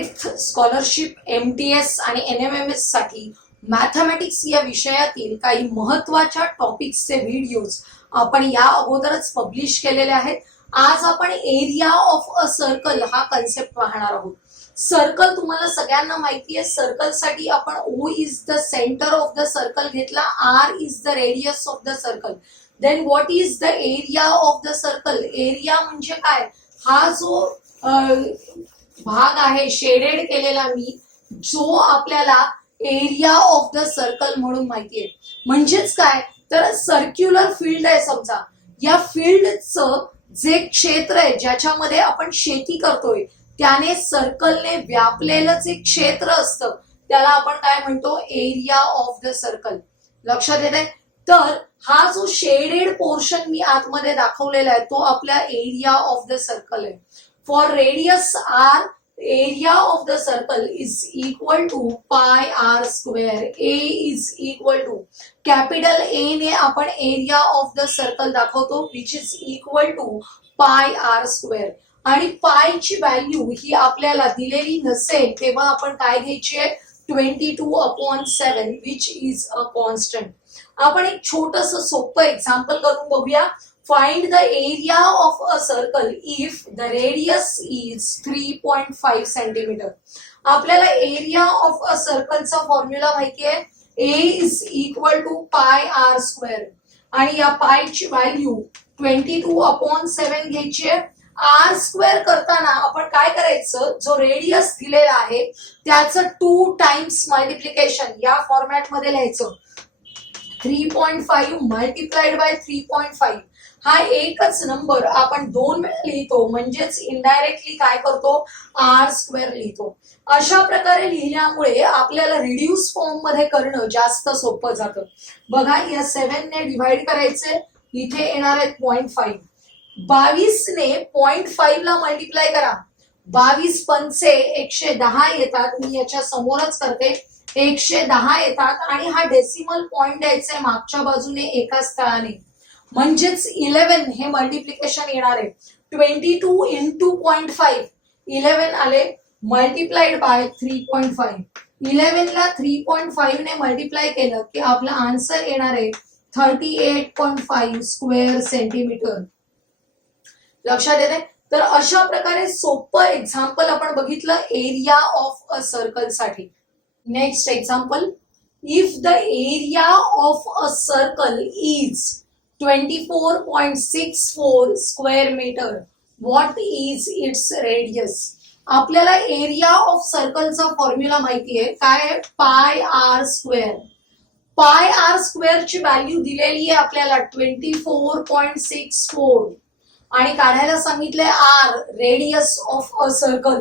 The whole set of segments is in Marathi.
8th स्कॉलरशिप MTS आणि NMMS साठी मॅथमॅटिक्स या विषयातील काही महत्त्वाच्या टॉपिक्सचे व्हिडिओज आपण या अगोदरच पब्लिश केलेले आहेत. आज आपण एरिया ऑफ अ सर्कल हा कन्सेप्ट पाहणार आहोत. सर्कल तुम्हाला सगळ्यांना माहिती आहे. सर्कल साठी आपण O is the centre of the circle घेतला, R is the radius of the circle. Then what is the area of the circle. Area म्हणजे काय, हा जो भाग आहे शेडेड केलेला मी, जो आपल्याला एरिया ऑफ द सर्कल म्हणून माहितीये. म्हणजेच काय तर सर्क्युलर फील्ड आहे समजा, या फील्डचं जे क्षेत्र आहे ज्याच्यामध्ये आपण शेती करतोय त्याने सर्कलने व्यापलेलं जे क्षेत्र असतं त्याला आपण काय म्हणतो, एरिया ऑफ द सर्कल. लक्षात येत आहे. तर हा जो शेडेड पोर्शन मी आतमध्ये दाखवलेला आहे तो आपला एरिया ऑफ द सर्कल आहे. For radius r, area of the circle is equal to pi r square. A is equal to capital A ने आपण area of the circle दाखवतो which is equal to pi r square. आणि पाय ची व्हॅल्यू ही आपल्याला दिलेली नसेल तेव्हा आपण काय घ्यायची आहे, 22/7 which is a constant. आपण एक छोटंसं सोपं एक्झाम्पल करून बघूया. Find the area of a circle if the radius is 3.5 centimeter. आपल्याला एरिया ऑफ अ सर्कलचा फॉर्म्युला माहिती आहे. A is equal to pi r square आणि या पाय ची व्हॅल्यू 22/7 घ्यायची आहे. r स्क्वेअर करताना आपण काय करायचं, जो रेडियस दिलेला आहे त्याचं 2 टाइम्स मल्टिप्लिकेशन या फॉर्मॅट मध्ये लिहायचं. 3.5 मल्टिप्लाइड बाय 3.5 हा एकच नंबर आपण 2 वेळा लिहितो, म्हणजेच इनडायरेक्टली काय करतो, r स्क्वेअर लिहितो. अशा प्रकारे लिहिल्यामुळे आपल्याला रिड्यूस फॉर्म मध्ये करणं जास्त सोपं जातं. बघा, या 7 ने डिव्हाइड करायचे, इथे येणार आहे 0.5. 22 ने 0.5 ला मल्टिप्लाय करा. 22 पंचे 110 येतात. मी याच्या समोरच करते, 110 येतात आणि हा डेसिमल पॉइंट द्यायचा आहे मागच्या बाजूने एका स्थळाने, म्हणजेच 11 हे मल्टिप्लिकेशन येणार आहे. 22 इंटू 0.5 11 आले, मल्टिप्लाइड बाय 3.5. 11 ला 3.5 ने मल्टिप्लाय केलं की आपला आन्सर येणार आहे 38.5 स्क्वेअर सेंटीमीटर. लक्षात येते. तर अशा प्रकारे सोपं एक्झाम्पल आपण बघितलं एरिया ऑफ अ सर्कल साठी. Next example, if the area of a circle is 24.64 square metre, what is its radius. आपल्याला एरिया ऑफ सर्कलचा फॉर्म्युला माहिती आहे, काय, pi r square. Pi r square ची व्हॅल्यू दिलेली आहे आपल्याला 24.64 आणि काढायला सांगितलंय r, radius of a circle.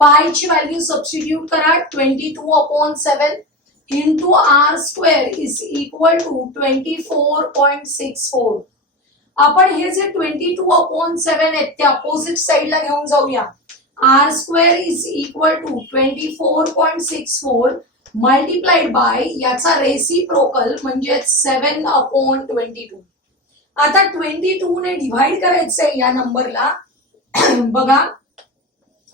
Pi ची व्हॅल्यू सबस्टिट्यूट करा, 22/7 into r square is equal to 24.64. आपण हे जे 22/7 आहेत ते अपोजिट साइडला घेऊन जाऊया. r square is equal to 24.64 multiplied by याचा रेसिप्रोकल म्हणजे 7/22. आता 22 ने डिव्हाइड करायचंय या नंबरला. बघा,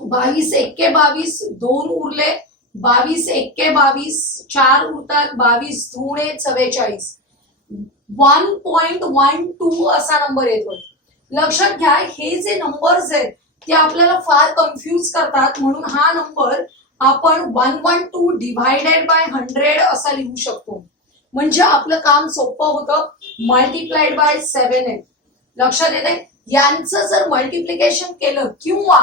22 एक्के 22, 2 उरले, 22 एक्के 22, 4 उरतात, 22 दुणे 44, 1.12 असा नंबर येतो. लक्षात घ्या, हे जे नंबर्स आहेत ते आपल्याला फार कन्फ्यूज करतात, म्हणून हा नंबर आपण 112 डिव्हायडेड बाय 100 असा लिहू शकतो, म्हणजे आपलं काम सोपं होतं. मल्टिप्लाइड बाय 7 आहे. लक्षात येते. यांचं जर मल्टिप्लिकेशन केलं किंवा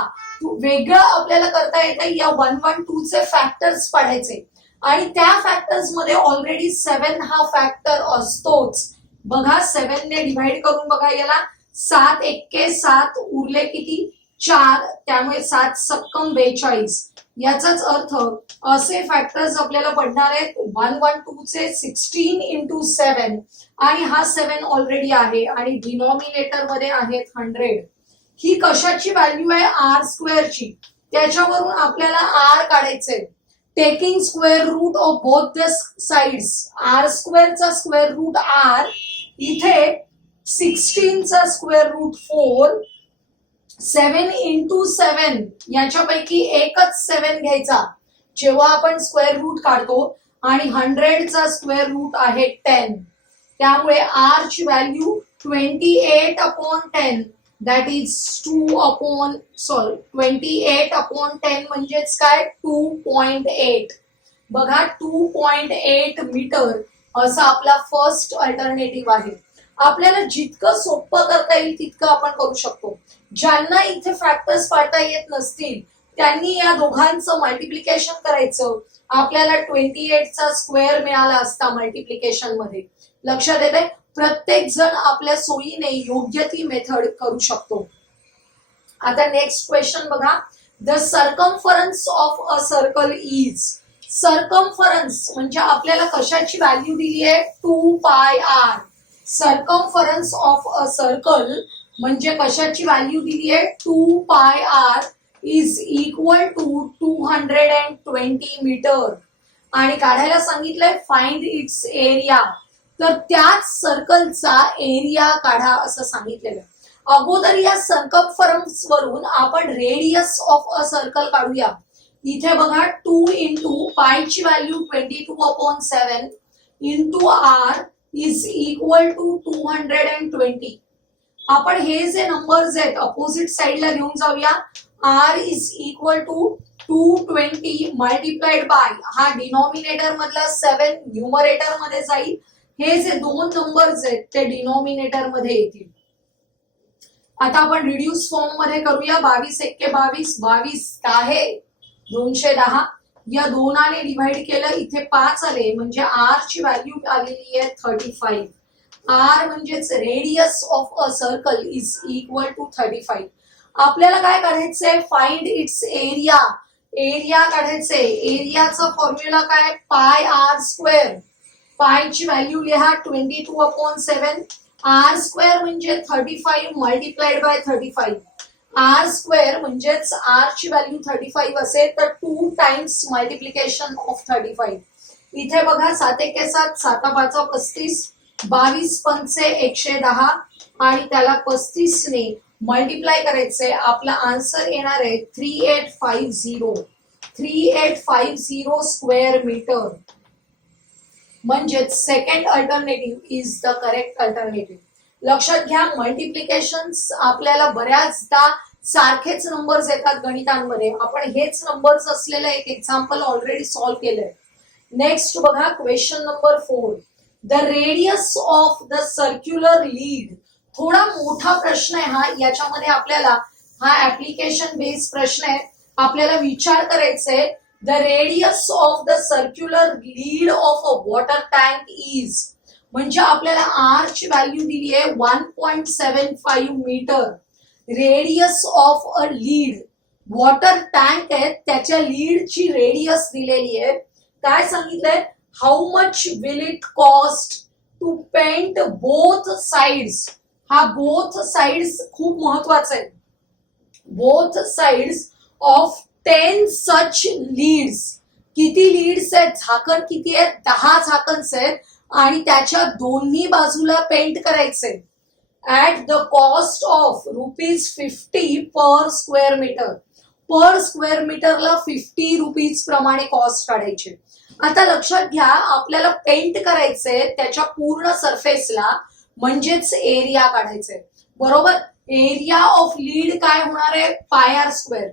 वेगळं आपल्याला करता येतं, या 112 चे फॅक्टर्स पाडायचे आणि त्या फॅक्टर्स मध्ये ऑलरेडी 7 हा फॅक्टर असतोच. बघा, 7 ने डिव्हाइड करून बघा याला, 7 एक्के 7 उरले किती, 4, त्यामुळे 7 सक्कम 42. याचाच अर्थ असे फॅक्टर्स आपल्याला पडणार आहेत 112 चे 16 इंटू 7 आणि हा 7 ऑलरेडी आहे आणि डिनॉमिनेटर मध्ये आहेत 100. ही कशाची व्हॅल्यू आहे, आर स्क्वेअरची. त्याच्यावरून आपल्याला आर काढायचंय. Taking square root of both the sides, R स्क्वेअरचा स्क्वेअर रूट आर, इथे 16 चा स्क्वेअर रूट 4 7 इंटू 7 याच्यापैकी एकच 7 घ्यायचा जेव्हा आपण स्क्वेअर रूट काढतो आणि 100चा स्क्वेअर रूट आहे 10. त्यामुळे r ची व्हॅल्यू 28/10 दॅट इज 28/10 म्हणजेच काय 2.8. बघा 2.8 मीटर असा आपला फर्स्ट अल्टरनेटिव्ह आहे. आपल्याला जितकं सोपं करता येईल तितकं आपण करू शकतो. ज्यांना इथे फॅक्टर्स पाडता येत नसतील त्यांनी या दोघांचं मल्टिप्लिकेशन करायचं. आपल्याला 28चा स्क्वेअर मिळाला असता मल्टिप्लिकेशन मध्ये. लक्षात येते प्रत्येक जण आपल्या सोयीने योग्य ती मेथड करू शकतो. आता नेक्स्ट क्वेश्चन बघा. The circumference of a circle is. Circumference म्हणजे आपल्याला कशाची व्हॅल्यू दिली आहे 2πr. Circumference of a circle म्हणजे कशाची व्हॅल्यू दिली आहे 2πr is equal to 220 metre. आणि काढायला सांगितलंय फाइंड इट्स एरिया. तर त्याच सर्कलचा एरिया काढा असं सांगितलेलं. अगोदर या सर्कम्फरन्स वरून आपण रेडियस ऑफ अ सर्कल काढूया. इथे बघा 2 इंटू पाय ची value 22/7 into r is equal to 220. आपण हे जे नंबर्स आहेत अपोजिट साइडला घेऊन जाऊया. r is equal to 220 multiplied by हा डिनॉमिनेटर मधला 7 न्यूमरेटर मध्ये जाईल. हे जे दोन नंबर्स आहेत ते डिनॉमिनेटर मध्ये येतील. आता आपण रिड्यूस फॉर्म मध्ये करूया. 22 एक्के 22 22 आहे 210. या दोनाने डिवाइड केलं इथे 5 आले म्हणजे r ची व्हॅल्यू आलेली आहे 35. r म्हणजेच radius of a circle is equal to 35. आपल्याला काय काढायचंय फाइंड इट्स एरिया. एरिया काढायचे. एरियाचा फॉर्म्युला काय पाय r स्क्वेअर. पाय ची व्हॅल्यू लिहा 22/7. r स्क्वेअर म्हणजे 35 मल्टिप्लाइड बाय 35. r स्क्वेअर म्हणजेच r ची व्हॅल्यू 35 असेल तर 2 टाइम्स मल्टिप्लिकेशन ऑफ 35. इथे बघा 7 एके 7 7 5 35 22 पंचे 110 आणि त्याला 35 ने मल्टिप्लाय करायचे. आपला आन्सर येणार आहे 3850 स्क्वेअर मीटर. म्हणजेच second alternative is the correct alternative. लक्षात घ्या मल्टिप्लिकेशन्स आपल्याला बऱ्याचदा सारखेच नंबर्स येतात गणितांमध्ये. आपण हेच नंबर्स असलेलं एक एक्झाम्पल ऑलरेडी सॉल्व्ह केलंय. नेक्स्ट बघा question number 4. The radius of the circular lead. थोडा मोठा प्रश्न आहे हा. याच्यामध्ये आपल्याला हा ऍप्लिकेशन बेस्ड प्रश्न आहे. आपल्याला विचार करायचंय the radius of the circular lid of a water tank is. म्हणजे आपल्याला r ची व्हॅल्यू दिली आहे 1.75 metre. Radius of a lid water tank आहे त्याच्या लीडची रेडियस दिलेली आहे. काय सांगितलंय how much will it cost to paint both sides. हा बोथ साइड्स खूप महत्वाचा आहे. Both sides of 10 such lids. किती लीड्स आहेत झाकण किती आहेत 10 झाकणस आहेत आणि त्याच्या दोन्ही बाजूला पेंट करायचे at the cost of ₹50 per square metre. Per square मीटरला 50 रुपीज प्रमाणे कॉस्ट काढायचे. आता लक्षात घ्या आपल्याला पेंट करायचंय त्याच्या पूर्ण सरफेसला म्हणजेच एरिया काढायचंय बरोबर. एरिया ऑफ लीड काय होणार आहे पाय r स्क्वेअर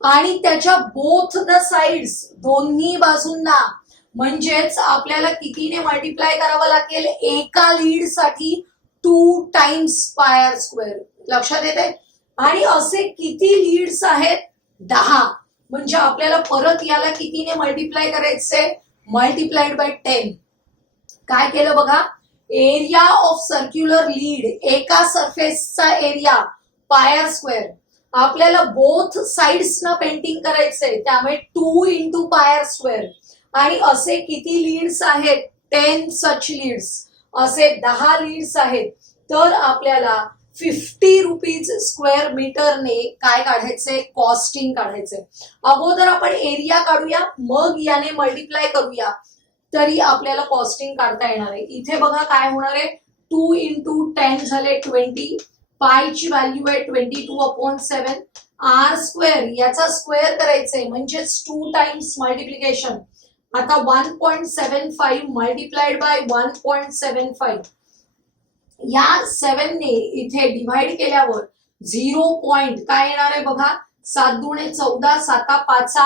आणि त्याच्या बोथ द साइड्स दोन्ही बाजूंना म्हणजेच आपल्याला कितीने मल्टिप्लाय करावं लागेल एका लीड साठी 2 टाइम्स पाय r स्क्वेअर. लक्षात येते. आणि असे किती लीड्स आहेत 10. म्हणजे आपल्याला परत याला कितीने मल्टिप्लाय करायचे मल्टिप्लाइड बाय 10. काय केलं बघा एरिया ऑफ सर्क्युलर लीड एका सरफेसचा एरिया पाय r स्क्वेअर. आपल्याला बोथ साइड्स ना पेंटिंग करायचंय त्यामुळे 2 इंटू पाय r स्क्वेअर. आणि असे किती लीड्स आहेत 10 सच लीड्स. असे 10 लीड्स आहेत तर आपल्याला 50 रुपीज स्क्वेअर मीटरने काय काढायचंय कॉस्टिंग काढायचंय. अगोदर आपण एरिया काढूया मग याने मल्टिप्लाय करूया तरी आपल्याला कॉस्टिंग काढता येणार आहे. इथे बघा काय होणार आहे 2 इंटू 10 झाले 20 पायची व्हॅल्यू आहे 22/7. आर स्क्वेअर याचा स्क्वेअर करायचंय म्हणजेच 2 टाइम्स मल्टिप्लिकेशन. आता 1.75 मल्टिप्लाइड बाय 1.75 या 7 ने इथे डिवाइड केल्यावर 0 पॉइंट काय येणार आहे बघा, 7 दुणे 14, 7 5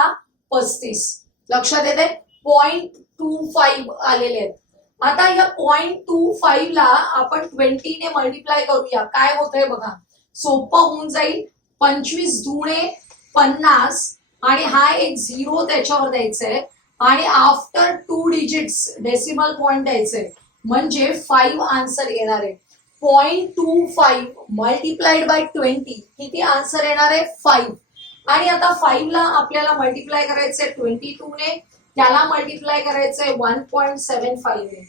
35. लक्षात येते 0.25 आलेले आहेत. आता या 0.25 ला आपण 20 ने मल्टिप्लाय करूया. काय होतंय बघा, सोपं होऊन जाईल. 25 दुणे 50 आणि हा एक 0 त्याच्यावर द्यायचंय आणि आफ्टर 2 डिजिट्स डेसिमल पॉइंट द्यायचंय म्हणजे 5 आन्सर येणार आहे. 0.25 मल्टिप्लाइड बाय 20 किती आन्सर येणार आहे 5. आणि आता 5 ला आपल्याला मल्टिप्लाय करायचंय 22 ने, त्याला मल्टिप्लाय करायचंय 1.75 ने.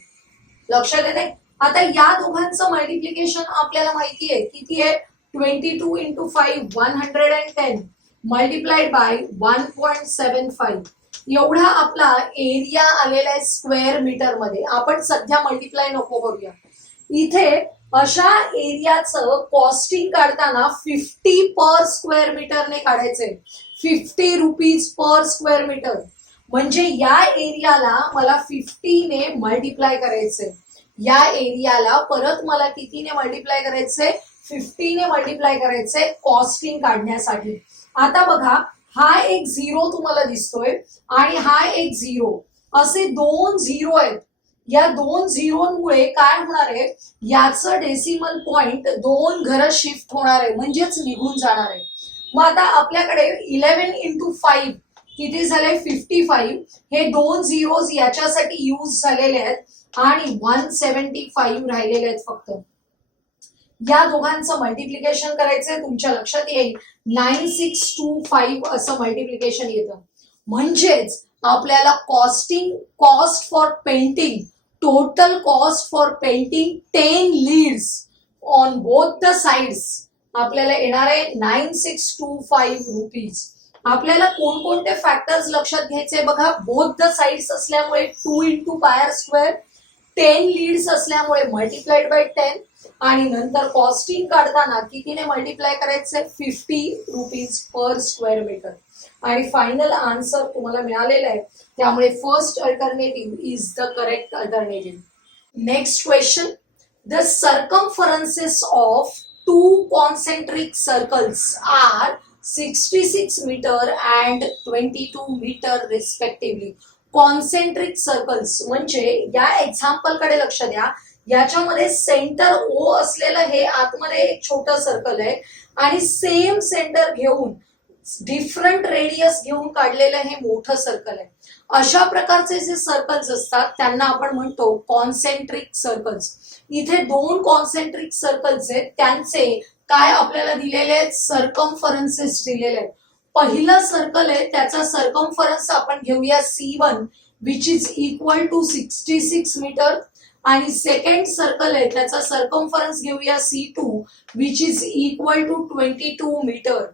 लक्षात येते. आता या दोघांचं मल्टिप्लिकेशन आपल्याला माहिती आहे किती आहे, 22 × 5 110 मल्टिप्लाइड बाय 1.75 एवढा आपला एरिया आलेला आहे स्क्वेअर मीटर मध्ये. आपण सध्या मल्टिप्लाय नको करूया. इथे अशा एरियाचं कॉस्टिंग काढताना 50 पर स्क्वेअर मीटरने काढायचंय. 50 रुपीज पर स्क्वेअर मीटर म्हणजे या एरियाला मला 50 ने मल्टिप्लाय करायचंय. या एरियाला परत मला कितीने मल्टिप्लाय करायचंय, 50 ने मल्टिप्लाय करायचंय कॉस्टिंग काढण्यासाठी. आता बघा हा एक 0 तुम्हाला दिसतोय आणि हा एक 0, असे 2 0 आहेत. या 2 झिरोमुळे काय होणार आहे, याचं डेसिमल पॉइंट 2 घरं शिफ्ट होणार आहे म्हणजेच निघून जाणार आहे. मग आता आपल्याकडे 11 × 5 किती झाले 55. हे 2 झिरोज याच्यासाठी यूज झालेले आहेत आणि 175 राहिलेले आहेत फक्त. या दोघांचं मल्टिप्लिकेशन करायचंय. तुमच्या लक्षात येईल 9625 असं मल्टिप्लिकेशन येतं. म्हणजेच आपल्याला cost for painting, total cost for painting 10 lids on both the sides आपल्याला येणार आहे 9625 रुपीज. आपल्याला कोणकोणते फॅक्टर्स लक्षात घ्यायचे बघा, बोथ द साइड्स असल्यामुळे 2 × πr², 10 लीड्स असल्यामुळे मल्टिप्लाइड बाय 10 आणि नंतर कॉस्टिंग काढताना कितीने मल्टिप्लाय करायचंय 50 रुपीज पर स्क्वेअर मीटर. आणि फायनल आन्सर तुम्हाला मिळालेला आहे. त्यामुळे first alternative is the correct alternative. Next question, the circumferences of 2 concentric circles are 66 metre and 22 metre respectively. Concentric circles म्हणजे या एक्झाम्पल कडे लक्ष द्या. याच्यामध्ये सेंटर ओ असलेलं हे आतमध्ये एक छोटं सर्कल आहे आणि सेम सेंटर घेऊन डिफरंट रेडियस घेऊन काढलेलं हे मोठं सर्कल आहे. अशा प्रकारचे जे सर्कल्स असतात त्यांना आपण म्हणतो कॉन्सेंट्रिक सर्कल्स. इथे 2 कॉन्सेंट्रिक सर्कल्स आहेत, त्यांचे काय आपल्याला दिलेले आहेत, सर्कमफरन्सेस दिलेले आहेत. पहिलं सर्कल आहे त्याचा सर्कमफरन्स आपण घेऊया C1 which is equal to 66 metre आणि सेकंड सर्कल आहे त्याचा सर्कमफरन्स घेऊया C2 which is equal to 22 metre.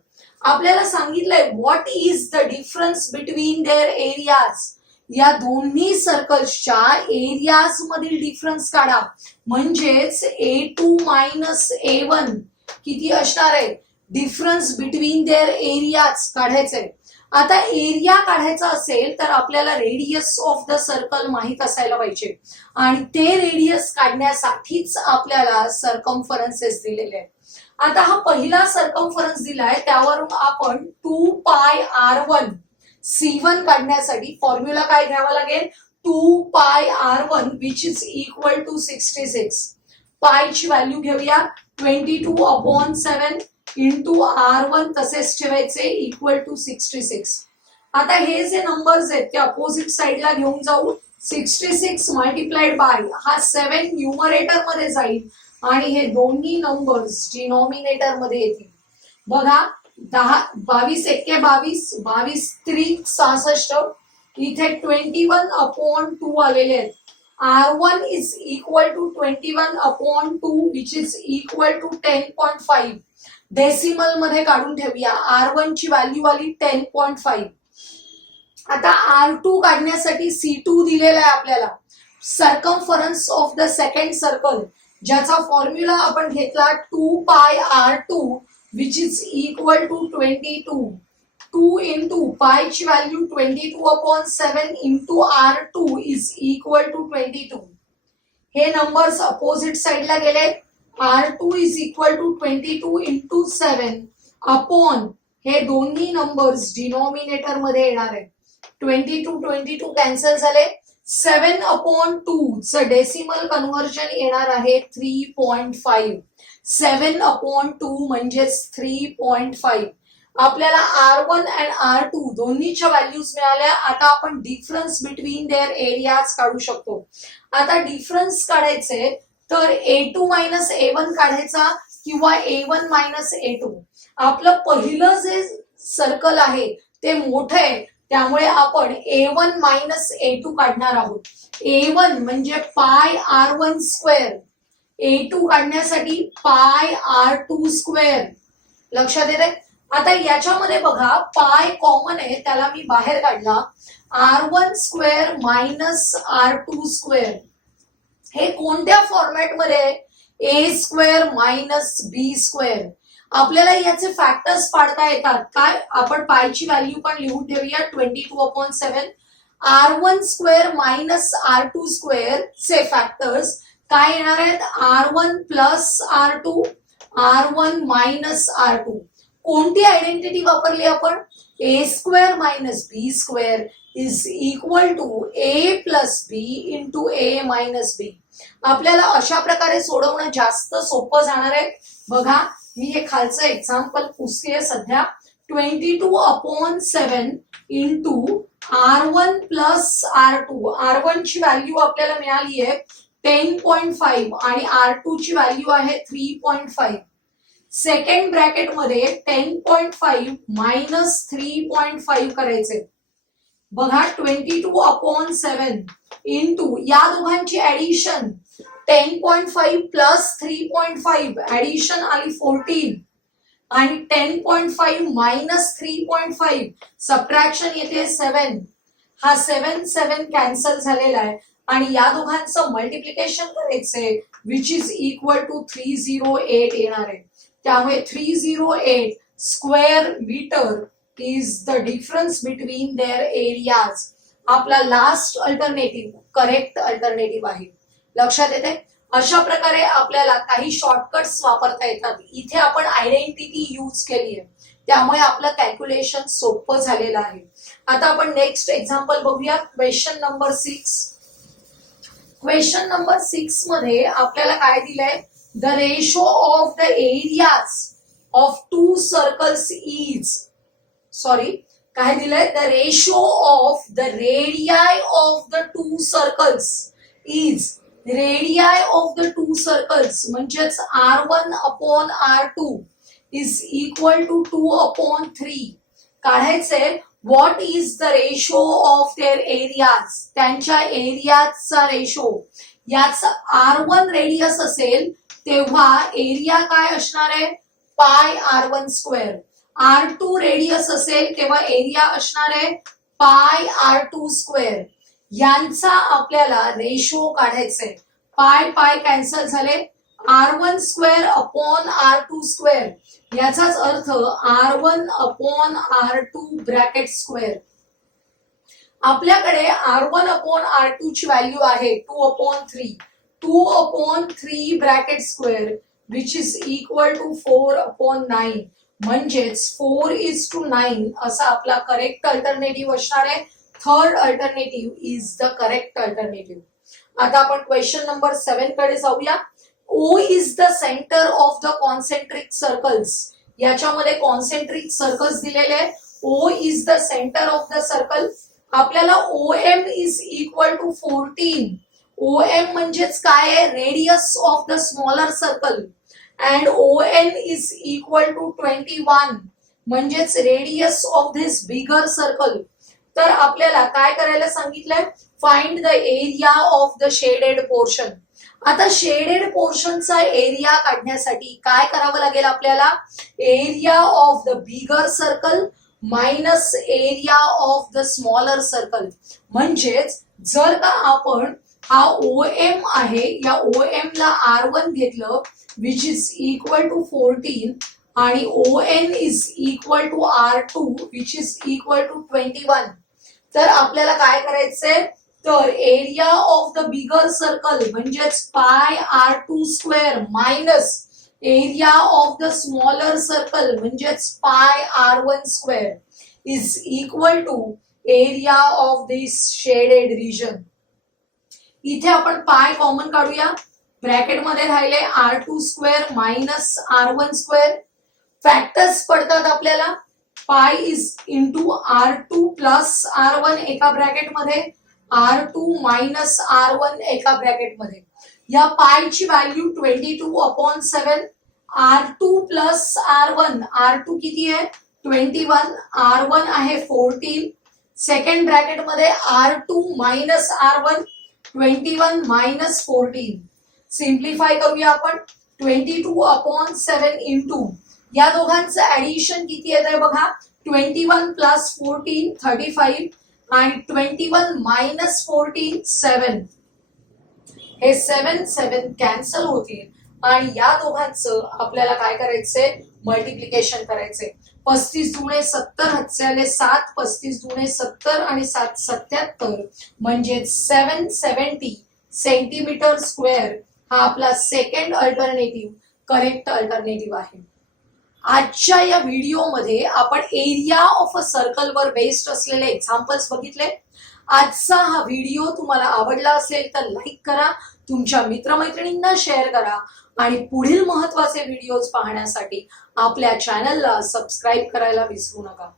आपल्याला सांगितलंय what is the difference between their areas. या दोन्ही सर्कल्सच्या एरियाज मधील डिफरन्स काढा म्हणजेच A2 मायनस A1 किती असणार आहे, डिफरन्स बिटवीन देअर एरियाज काढायचंय. आता एरिया काढायचा असेल तर आपल्याला रेडियस ऑफ द सर्कल माहित असायला पाहिजे आणि ते रेडियस काढण्यासाठीच आपल्याला सर्कमफरन्सेस दिलेले आहेत. आता हा पहिला सर्कमफरन्स दिलाय त्यावरून आपण 2πr1 C1 काढण्यासाठी फॉर्म्युला काय घ्यावा लागेल, 2πr1 which is equal to 66. पायची व्हॅल्यू घेऊया 22/7 इंटू R1 तसेच ठेवायचे इक्वल टू 66. आता हे जे नंबर्स आहेत ते अपोजिट साइडला घेऊन जाऊ. 66 मल्टिप्लाइड बाय हा 7 न्यूमरेटर मध्ये जाईल आणि हे दोन्ही नंबर्स डिनॉमिनेटर मध्ये येतील. बघा 22 एक्के 22, 22 त्रिक 66, इथे 21/2 आलेले आहेत. R1 is equal to 21/2 which is equal to 10.5. Decimal मध्ये काढून ठेवूया. R1 ची व्हॅल्यू आली 10.5. आता R2 काढण्यासाठी C2 दिलेला आहे आपल्याला. Circumference of the second circle ज्याचा फॉर्म्युला आपण घेतला 2πr2 which is equal to 22. 2 into pi ची value 22/7 into r2 is equal to 22. हे नंबर्स अपोजिट साइडला गेले. r2 is equal to 22 into 7 upon हे दोन्ही नंबर्स डिनॉमिनेटर मध्ये येणार आहे. 22 कॅन्सल झाले. 7/2 च डेसिमल कन्व्हर्जन येणार आहे 3.5. 7/2 म्हणजेच 3.5. आपल्याला R1 and R2 दोन्हीच्या व्हॅल्यूज मिळाल्या. आता आपण डिफरन्स बिटवीन देअर एरियाज काढू शकतो. आता डिफरन्स काढायचे तर A2 minus A1 काढायचा किंवा A1 minus A2. आपलं पहिलं जे सर्कल आहे ते मोठं आहे, त्यामुळे आपण A1 minus A2 काढणार आहोत. A1 म्हणजे पाय R1 स्क्वेअर, A2 काढण्यासाठी पाय R2 स्क्वेअर. लक्षात येते. आता याच्यामध्ये बघा पाय कॉमन आहे, त्याला मी बाहेर काढला. R1 square minus R2 square. हे कोणत्या फॉर्मॅट मध्ये आहे? A square minus B square. आपल्याला याचे फॅक्टर्स पाडता येतात. काय? आपण पायची व्हॅल्यू पण लिहून ठेवूया 22/7. R1 square minus R2 square चे फॅक्टर्स काय येणार आहेत? R1 plus R2, R1 minus R2. कोणती आयडेंटिटी वापरली आपण? A square minus B square is equal to A plus B into A minus B. आपल्याला अशा प्रकारे सोडवणं जास्त सोपं जाणार आहे. बघा मी हे खालचं एक्झाम्पल पुसतेय सध्या. 22/7 into R1 plus R2. R1 ची व्हॅल्यू आपल्याला मिळाली आहे 10.5 आणि R2 ची व्हॅल्यू आहे 3.5. सेकंड ब्रॅकेट मध्ये 10.5 मायनस 3.5 करायचे. बघा 22/7 इंटू या दोघांची ऍडिशन 10.5 प्लस 3.5 ऍडिशन आली 14 आणि 10.5 मायनस 3.5 सबट्रॅक्शन येते 7. हा 7 कॅन्सल झालेला आहे आणि या दोघांचं मल्टिप्लिकेशन करायचंय विच इज इक्वल टू 308 येणार आहे. त्यामुळे 308 square metre is the difference between their areas. आपला लास्ट अल्टरनेटिव्ह करेक्ट अल्टरनेटिव्ह आहे. लक्षात येते. अशा प्रकारे आपल्याला काही शॉर्टकट्स वापरता येतात. इथे आपण आयडेंटिटी यूज केली आहे, त्यामुळे आपलं कॅल्क्युलेशन सोपं झालेलं आहे. आता आपण नेक्स्ट एक्झाम्पल बघूया. Question number 6. क्वेश्चन नंबर 6 मध्ये आपल्याला काय दिलंय? The ratio of the areas of two circles is, sorry काय दिलंय? The ratio of the radii of the two circles is. Radii of the two circles म्हणजेच R1/R2 इज इक्वल टू 2/3. काढायचंय what is the ratio of their areas. त्यांच्या एरियाचा रेशो. याचा R1 रेडियस असेल तेव्हा एरिया काय असणार आहे? पाय R1 स्क्वेअर. R2 रेडियस असेल तेव्हा एरिया असणार आहे पाय R2 स्क्वेअर. यांचा आपल्याला रेशो काढायचंय. पाय पाय कॅन्सल झाले. R1 square upon R2 square. याचाच अर्थ R1/R2 ब्रॅकेट स्क्वेअर. आपल्याकडे R1/R2 ची व्हॅल्यू आहे 2/3. 2/3 bracket square which is equal to 4/9. म्हणजेच 4:9 असा आपला करेक्ट अल्टरनेटिव्ह असणार आहे. Third alternative is the correct alternative. आता आपण क्वेश्चन नंबर 7 कडे जाऊया. O is the centre of the concentric circles. याच्यामध्ये कॉन्सेंट्रिक सर्कल्स दिलेले आहेत. O is the centre of the circle. आपल्याला OM is equal to 14. OM म्हणजेच काय आहे? Radius of the smaller circle. And ON is equal to 21 म्हणजेच radius of this bigger circle. तर आपल्याला काय करायला सांगितलंय? Find the area of the shaded portion. आता शेडेड पोर्शनचा एरिया काढण्यासाठी काय करावं लागेल आपल्याला? Area of the bigger circle minus area of the smaller circle. म्हणजेच जर का आपण हा OM आहे, या OM ला R1 घेतलं विच इज इक्वल टू 14 आणि ON is equal to R2 which is equal to 21. तर आपल्याला काय करायचंय, तर area of the bigger circle म्हणजेच pi R2 square minus area of the smaller circle म्हणजेच pi R1 square is equal to area of this shaded region. इथे आपण पाय कॉमन काढूया, ब्रॅकेट मध्ये राहिले R2 square minus R1 square. Factors पडतात आपल्याला, पाय is into R2 plus R1 एका ब्रॅकेट मध्ये, R2 मायनस R1 एका ब्रॅकेट मध्ये. या पायची value 22/7. R2 plus R1, R2 किती आहे 21, R1 आहे 14. सेकंड ब्रॅकेट मध्ये R2 minus R1, 21 minus 14. Simplify करूया आपण. 22/7 इंटू या दोघांचं ऍडिशन किती येत आहे बघा, 21 प्लस 14 35 आणि 21 मायनस 14 7. हे 7 कॅन्सल होतील आणि या दोघांचं आपल्याला काय करायचंय, मल्टिप्लिकेशन करायचंय. 35 दुणे 70 हातचे 7, 35 दुणे 70 आणि 7 77 म्हणजे 770 सेंटीमीटर स्क्वेअर हा आपला सेकंड अल्टरनेटिव्ह करेक्ट अल्टरनेटिव्ह आहे. आजच्या या व्हिडिओमध्ये आपण area of a circle were based असलेले एक्झाम्पल्स बघितले. आजचा हा व्हिडिओ तुम्हाला आवडला असेल तर लाईक करा, तुमच्या मित्रमैत्रिणींना शेअर करा आणि पुढील महत्त्वाचे व्हिडिओज पाहण्यासाठी आपल्या चॅनलला सबस्क्राईब करायला विसरू नका.